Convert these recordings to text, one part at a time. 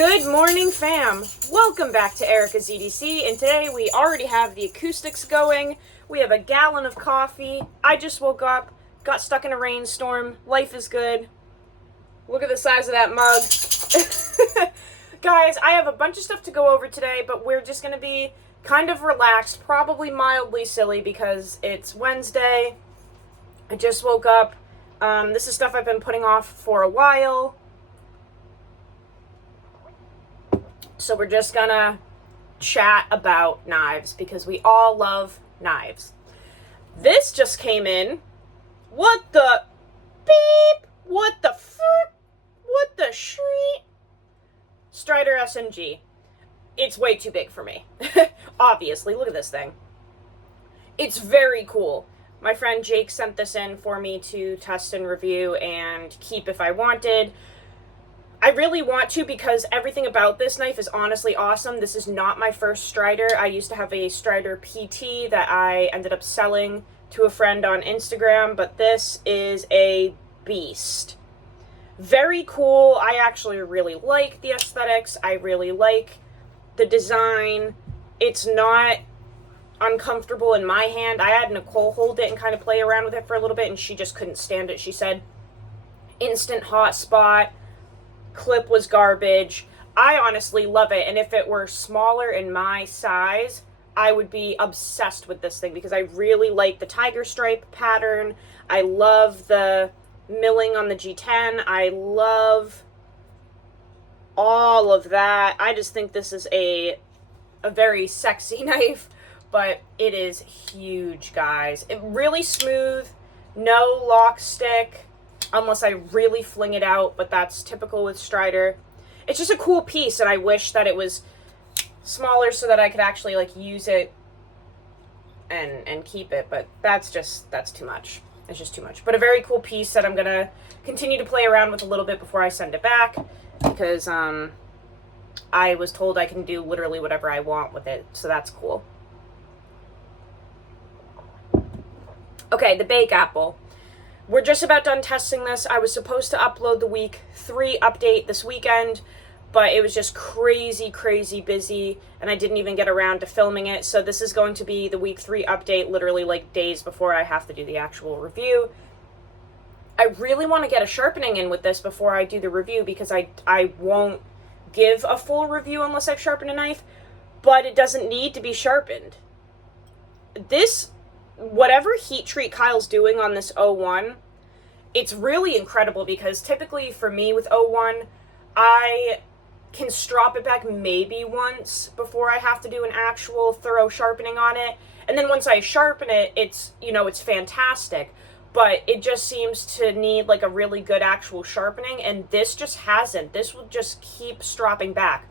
Good morning, fam. Welcome back to Erica's EDC, and today we already have the acoustics going. We have a gallon of coffee. I just woke up, got stuck in a rainstorm. Life is good. Look at the size of that mug. Guys, I have a bunch of stuff to go over today, but we're just going to be kind of relaxed, probably mildly silly because it's Wednesday. I just woke up. This is stuff I've been putting off for a while. So we're just gonna chat about knives because we all love knives. This just came in. What the beep? What the fuck? What the shriek? Strider SNG. It's way too big for me. Obviously, look at this thing. It's very cool. My friend Jake sent this in for me to test and review and keep if I wanted. I really want to because everything about this knife is honestly awesome. This is not my first Strider. I used to have a Strider PT that I ended up selling to a friend on Instagram, but this is a beast. Very cool. I actually really like the aesthetics. I really like the design. It's not uncomfortable in my hand. I had Nicole hold it and kind of play around with it for a little bit, and she just couldn't stand it. She said, instant hot spot. Clip was garbage. I honestly love it, and if it were smaller in my size, I would be obsessed with this thing because I really like the tiger stripe pattern. I love the milling on the G10. I love all of that. I just think this is a very sexy knife, but it is huge, guys. It really smooth, no lock stick. Unless I really fling it out, but that's typical with Strider. It's just a cool piece, and I wish that it was smaller so that I could actually, like, use it and keep it, but that's too much. It's just too much. But a very cool piece that I'm going to continue to play around with a little bit before I send it back, because I was told I can do literally whatever I want with it, so that's cool. Okay, the BakeApple. We're just about done testing this. I was supposed to upload the week 3 update this weekend, but it was just crazy busy, and I didn't even get around to filming it. So this is going to be the week 3 update, literally like days before I have to do the actual review. I really want to get a sharpening in with this before I do the review because I won't give a full review unless I've sharpened a knife, but it doesn't need to be sharpened. Whatever heat treat Kyle's doing on this 01, it's really incredible because typically for me with 01, I can strop it back maybe once before I have to do an actual thorough sharpening on it. And then once I sharpen it, it's fantastic. But it just seems to need like a really good actual sharpening, and this just hasn't. This will just keep stropping back.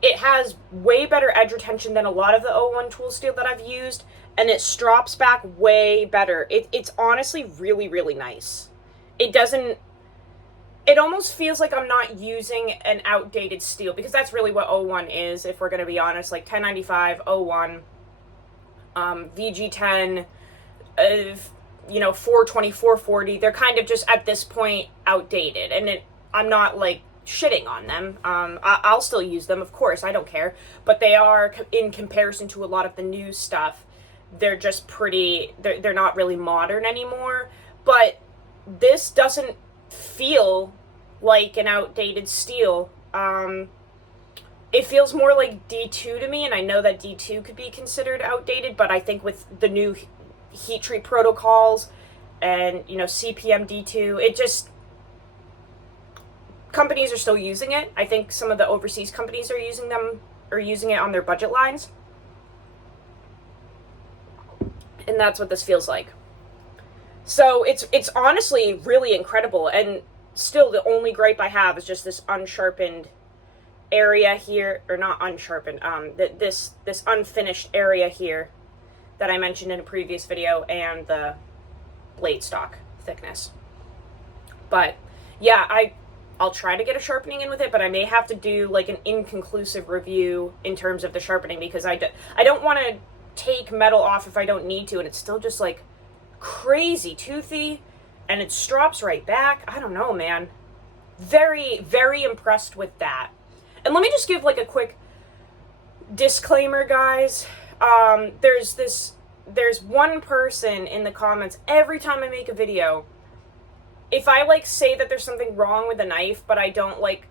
It has way better edge retention than a lot of the 01 tool steel that I've used, and it strops back way better. It's honestly really nice. It almost feels like I'm not using an outdated steel, because that's really what 01 is, if we're going to be honest. Like 1095, 01, VG10, 420, 440, they're kind of just at this point outdated, and I'm not like shitting on them. I'll still use them, of course, I don't care, but they are, in comparison to a lot of the new stuff, they're just they're not really modern anymore. But this doesn't feel like an outdated steel. It feels more like D2 to me, and I know that D2 could be considered outdated, but I think with the new heat treat protocols and, CPM D2, companies are still using it. I think some of the overseas companies are using it on their budget lines. And that's what this feels like. So it's honestly really incredible, and still the only gripe I have is just this unsharpened area here, or not unsharpened, this unfinished area here that I mentioned in a previous video, and the blade stock thickness. But yeah, I'll try to get a sharpening in with it, but I may have to do like an inconclusive review in terms of the sharpening, because I don't want to take metal off if I don't need to, and it's still just like crazy toothy, and it strops right back. I don't know, man. Very impressed with that. And let me just give like a quick disclaimer, guys. There's one person in the comments every time I make a video. If I like say that there's something wrong with the knife, but I don't like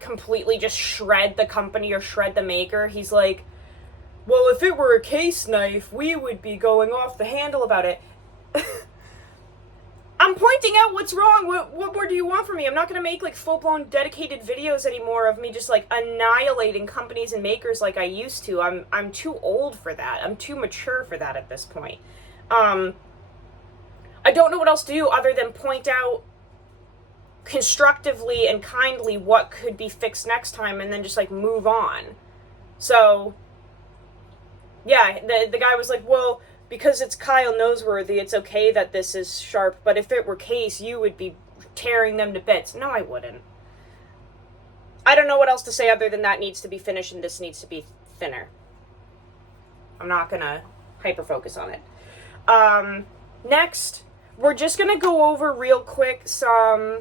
completely just shred the company or shred the maker, he's like, well, if it were a case knife, we would be going off the handle about it. I'm pointing out what's wrong. What more do you want from me? I'm not going to make like full-blown dedicated videos anymore of me just like annihilating companies and makers like I used to. I'm too old for that. I'm too mature for that at this point. I don't know what else to do other than point out constructively and kindly what could be fixed next time and then just like move on. So yeah, the guy was like, well, because it's Kyle Noseworthy, it's okay that this is sharp, but if it were Case, you would be tearing them to bits. No, I wouldn't. I don't know what else to say other than that needs to be finished and this needs to be thinner. I'm not gonna hyper-focus on it. Next, we're just gonna go over real quick some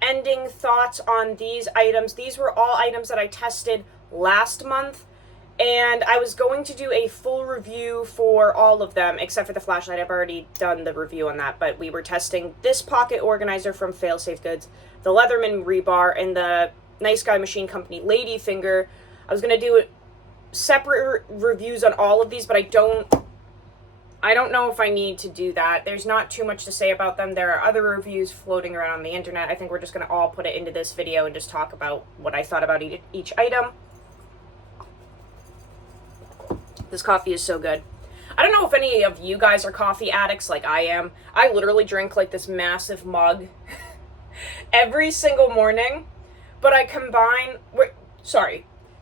ending thoughts on these items. These were all items that I tested last month. And I was going to do a full review for all of them, except for the flashlight. I've already done the review on that, but we were testing this pocket organizer from Failsafe Goods, the Leatherman Rebar, and the Nice Guy Machine Company LadyFinger. I was going to do separate reviews on all of these, but I don't know if I need to do that. There's not too much to say about them. There are other reviews floating around on the internet. I think we're just going to all put it into this video and just talk about what I thought about each item. This coffee is so good. I don't know if any of you guys are coffee addicts like I am. I literally drink like this massive mug every single morning, but I combine...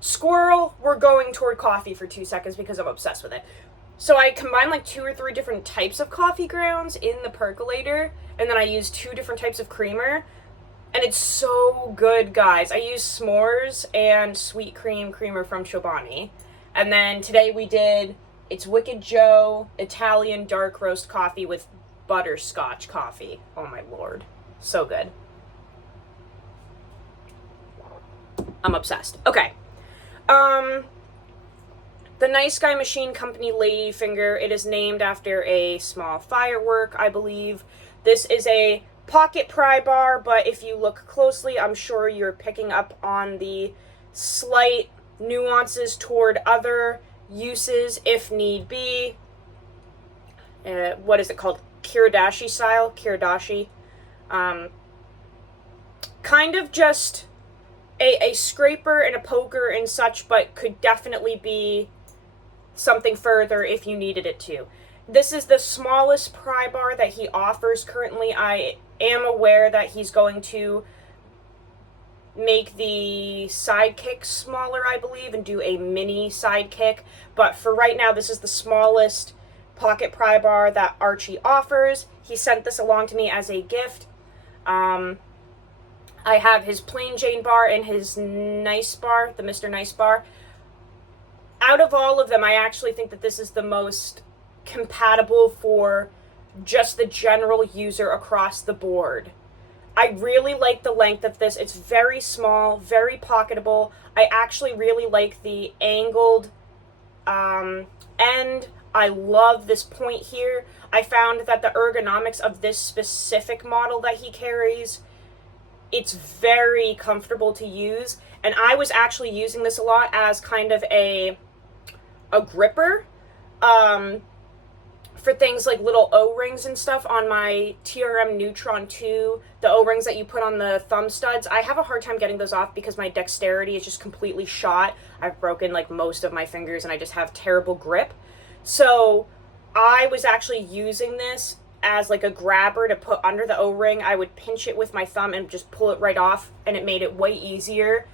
Squirrel, we're going toward coffee for 2 seconds because I'm obsessed with it. So I combine like 2 or 3 different types of coffee grounds in the percolator, and then I use 2 different types of creamer, and it's so good, guys. I use s'mores and sweet cream creamer from Chobani. And then today we did, it's Wicked Joe Italian dark roast coffee with butterscotch coffee. Oh my lord. So good. I'm obsessed. Okay. The Nice Guy Machine Company LadyFinger. It is named after a small firework, I believe. This is a pocket pry bar, but if you look closely, I'm sure you're picking up on the slight nuances toward other uses if need be. What is it called? Kiridashi style? Kiridashi. Kind of just a scraper and a poker and such, but could definitely be something further if you needed it to. This is the smallest pry bar that he offers currently. I am aware that he's going to make the sidekick smaller, I believe, and do a mini sidekick. But for right now, this is the smallest pocket pry bar that Archie offers. He sent this along to me as a gift. I have his plain Jane bar and his Nice bar, the Mr. Nice bar. Out of all of them, I actually think that this is the most compatible for just the general user across the board. I really like the length of this. It's very small, very pocketable. I actually really like the angled end. I love this point here. I found that the ergonomics of this specific model that he carries, it's very comfortable to use. And I was actually using this a lot as kind of a gripper. For things like little O-rings and stuff on my TRM Neutron 2, the O-rings that you put on the thumb studs, I have a hard time getting those off because my dexterity is just completely shot. I've broken like most of my fingers and I just have terrible grip. So I was actually using this as like a grabber to put under the O-ring. I would pinch it with my thumb and just pull it right off, and it made it way easier.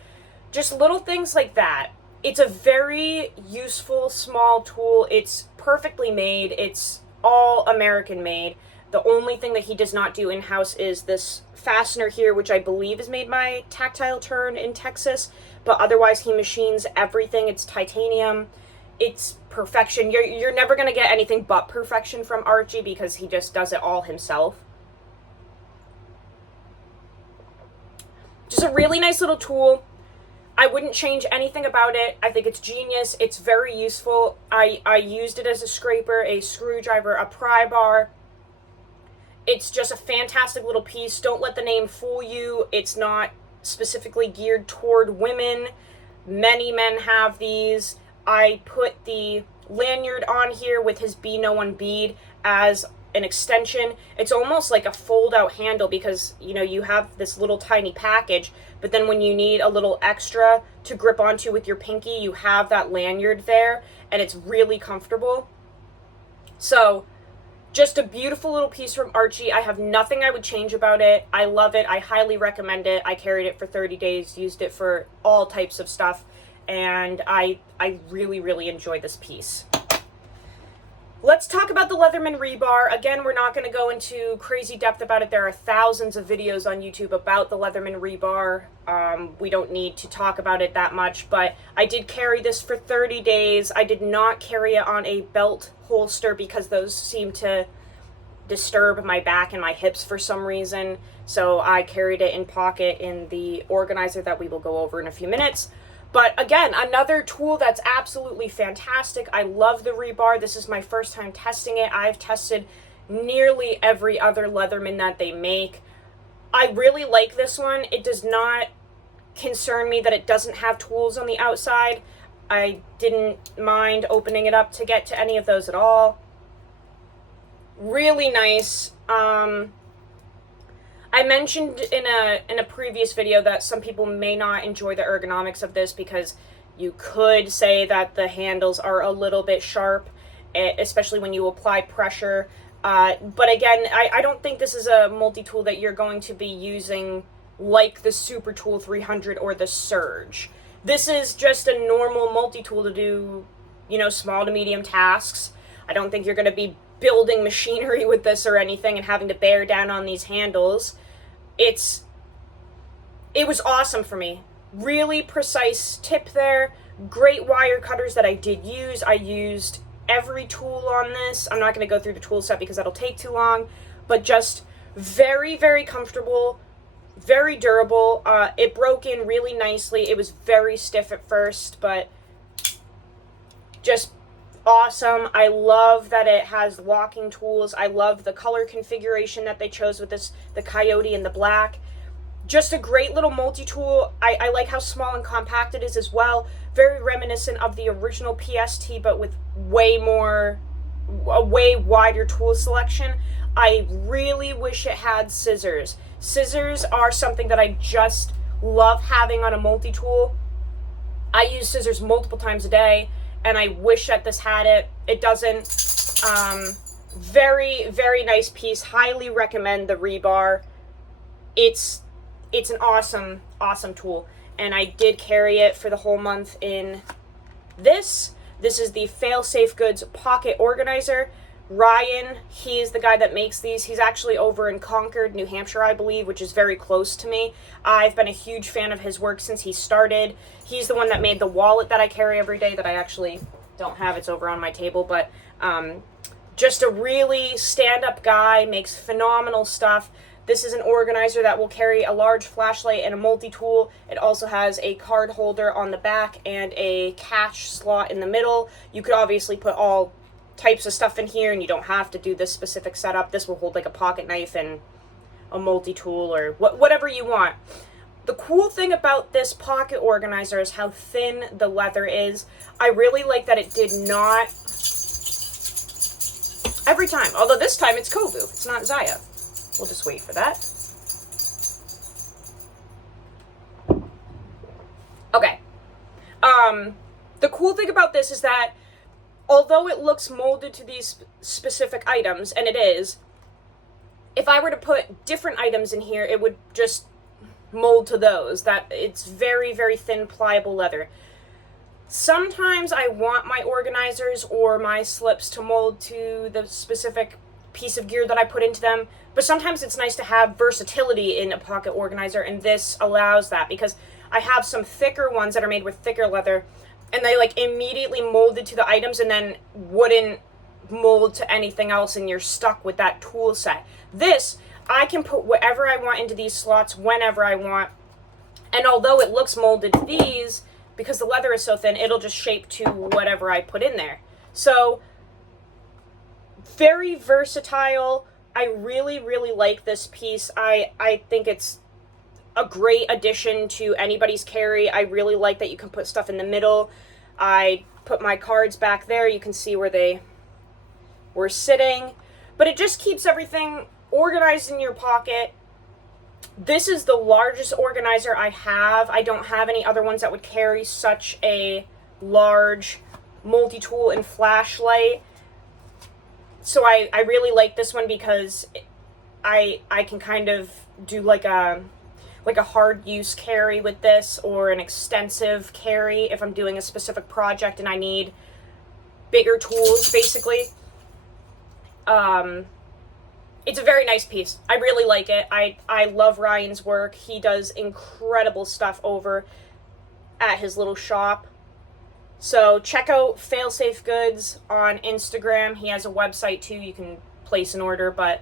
Just little things like that. It's a very useful small tool. It's perfectly made. It's all American made. The only thing that he does not do in-house is this fastener here, which I believe is made by Tactile Turn in Texas, but otherwise he machines everything. It's titanium. It's perfection. You're never going to get anything but perfection from Archie because he just does it all himself. Just a really nice little tool. I wouldn't change anything about it. I think it's genius. It's very useful. I used it as a scraper, a screwdriver, a pry bar. It's just a fantastic little piece. Don't let the name fool you. It's not specifically geared toward women. Many men have these. I put the lanyard on here with his Be No One bead as an extension. It's almost like a fold-out handle because, you know, you have this little tiny package, but then when you need a little extra to grip onto with your pinky, you have that lanyard there, and it's really comfortable. So, just a beautiful little piece from Archie. I have nothing I would change about it. I love it. I highly recommend it. I carried it for 30 days, used it for all types of stuff, and I really, really enjoy this piece. Let's talk about the Leatherman Rebar. Again, we're not going to go into crazy depth about it. There are thousands of videos on YouTube about the Leatherman Rebar. We don't need to talk about it that much, but I did carry this for 30 days. I did not carry it on a belt holster because those seem to disturb my back and my hips for some reason. So I carried it in pocket in the organizer that we will go over in a few minutes. But again, another tool that's absolutely fantastic. I love the Rebar. This is my first time testing it. I've tested nearly every other Leatherman that they make. I really like this one. It does not concern me that it doesn't have tools on the outside. I didn't mind opening it up to get to any of those at all. Really nice. I mentioned in a previous video that some people may not enjoy the ergonomics of this because you could say that the handles are a little bit sharp, especially when you apply pressure. But again, I don't think this is a multi-tool that you're going to be using like the Super Tool 300 or the Surge. This is just a normal multi-tool to do, you know, small to medium tasks. I don't think you're going to be building machinery with this or anything and having to bear down on these handles. It was awesome for me. Really precise tip there. Great wire cutters that I did use. I used every tool on this. I'm not going to go through the tool set because that'll take too long, but just very, very comfortable, very durable. It broke in really nicely. It was very stiff at first, but just awesome. I love that it has locking tools. I love the color configuration that they chose with this, the coyote and the black. Just a great little multi-tool. I like how small and compact it is as well. Very reminiscent of the original PST, but with a way wider tool selection. I really wish it had scissors. Scissors are something that I just love having on a multi-tool. I use scissors multiple times a day, and I wish that this had it. It doesn't. Very, very nice piece. Highly recommend the Rebar. It's an awesome, awesome tool. And I did carry it for the whole month in this. This is the Failsafe Goods Pocket Organizer. Ryan, he's the guy that makes these. He's actually over in Concord, New Hampshire, I believe, which is very close to me. I've been a huge fan of his work since he started. He's the one that made the wallet that I carry every day that I actually don't have. It's over on my table, but just a really stand-up guy, makes phenomenal stuff. This is an organizer that will carry a large flashlight and a multi-tool. It also has a card holder on the back and a cash slot in the middle. You could obviously put all types of stuff in here, and you don't have to do this specific setup. This will hold like a pocket knife and a multi-tool or whatever you want. The cool thing about this pocket organizer is how thin the leather is. I really like that it did not, every time, although this time it's Kovu, it's not Zaya. We'll just wait for that. Okay. The cool thing about this is that although it looks molded to these specific items, and it is, if I were to put different items in here, it would just mold to those. That it's very, very thin, pliable leather. Sometimes I want my organizers or my slips to mold to the specific piece of gear that I put into them, but sometimes it's nice to have versatility in a pocket organizer, and this allows that because I have some thicker ones that are made with thicker leather, and they like immediately molded to the items and then wouldn't mold to anything else, and you're stuck with that tool set. This, I can put whatever I want into these slots whenever I want, And although it looks molded to these, because the leather is so thin, it'll just shape to whatever I put in there. So, very versatile. I really, really like this piece. I think it's a great addition to anybody's carry. I really like that you can put stuff in the middle. I put my cards back there. You can see where they were sitting. But it just keeps everything organized in your pocket. This is the largest organizer I have. I don't have any other ones that would carry such a large multi-tool and flashlight. So I really like this one because I can kind of do like a hard use carry with this, or an extensive carry if I'm doing a specific project and I need bigger tools, basically. It's a very nice piece. I really like it. I love Ryan's work. He does incredible stuff over at his little shop. So check out Failsafe Goods on Instagram. He has a website too. You can place an order, but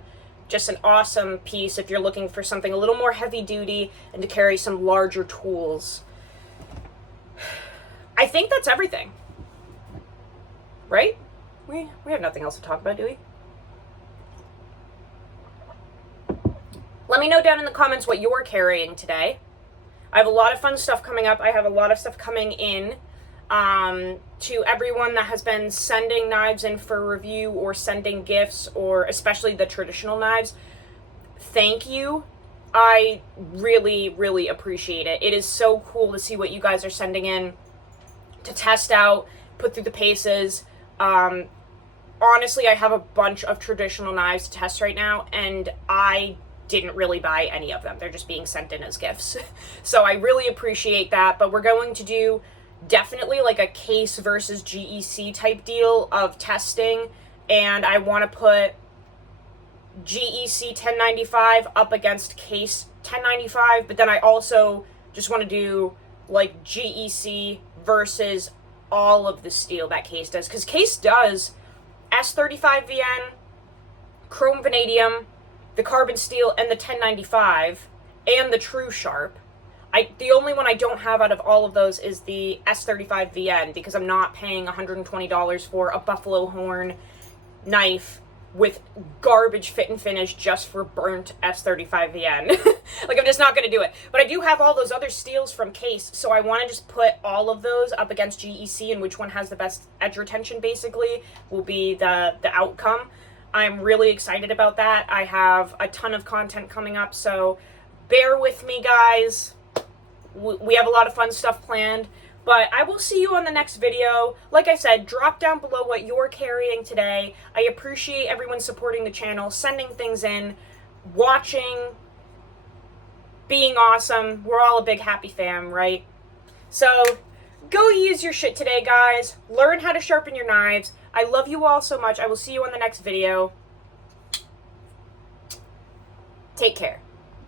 just an awesome piece if you're looking for something a little more heavy duty and to carry some larger tools. I think that's everything. Right? We have nothing else to talk about, do we? Let me know down in the comments what you're carrying today. I have a lot of fun stuff coming up. I have a lot of stuff coming in. To everyone that has been sending knives in for review or sending gifts, or especially the traditional knives, thank you. I really, really appreciate it. It is so cool to see what you guys are sending in to test out, put through the paces. Honestly, I have a bunch of traditional knives to test right now, and I didn't really buy any of them. They're just being sent in as gifts. So I really appreciate that, but we're going to do definitely like a case versus GEC type deal of testing, and I want to put GEC 1095 up against case 1095, but then I also just want to do like GEC versus all of the steel that case does, because case does S35 VN, chrome vanadium, the carbon steel, and the 1095, and the true sharp. The only one I don't have out of all of those is the S35 VN, because I'm not paying $120 for a buffalo horn knife with garbage fit and finish just for burnt S35 VN. Like, I'm just not going to do it. But I do have all those other steels from Case, so I want to just put all of those up against GEC, and which one has the best edge retention, basically, will be the outcome. I'm really excited about that. I have a ton of content coming up, so bear with me, guys. We have a lot of fun stuff planned, but I will see you on the next video. Like I said, drop down below what you're carrying today. I appreciate everyone supporting the channel, sending things in, watching, being awesome. We're all a big happy fam, right? So go use your shit today, guys. Learn how to sharpen your knives. I love you all so much. I will see you on the next video. Take care.